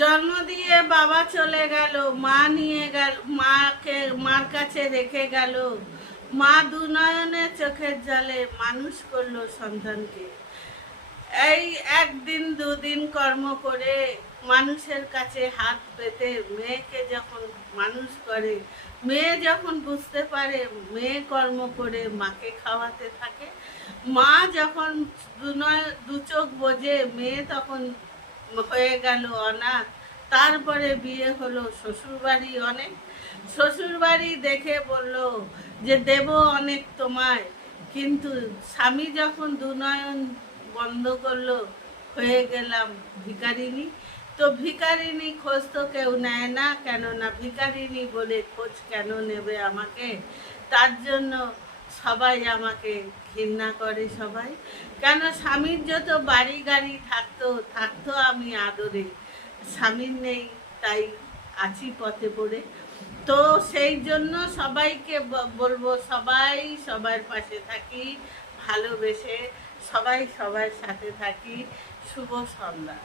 জন্ম দিয়ে বাবা চলে গেল, মা নিয়ে গেল, মার কাছে রেখে গেল। মা দুনয়নে চোখের জলে মানুষ করলো সন্তানকে। এই একদিন দুদিন কর্ম করে মানুষের কাছে হাত পেতে মেয়েকে যখন মানুষ করে, মেয়ে যখন বুঝতে পারে, মেয়ে কর্ম করে মাকে খাওয়াতে থাকে। মা যখন দু চোখ বোঝে, মেয়ে তখন হয়ে গেল অনাথ। তারপরে বিয়ে হলো, শ্বশুরবাড়ি অনেক, শ্বশুরবাড়ি দেখে বলল যে দেব অনেক তোমায়, কিন্তু স্বামী যখন দুনয়ন বন্ধ করলো, হয়ে গেলাম ভিখারিনী। তো ভিখারিনী খোঁজ তো কেউ নেয় না, কেননা ভিখারিনী বলে খোঁজ কেন নেবে আমাকে? তার জন্য সবাই আমাকে ঘৃণা করে সবাই। কেন স্বামীর যত বাড়ি গাড়ি থাকতো আমি আদরে, স্বামীর নেই, তাই আছি পথে পড়ে। তো সেই জন্য সবাইকে বলবো, সবাই সবার পাশে থাকি, ভালোবেসে সবাই সবার সাথে থাকি। শুভ সন্ধ্যা।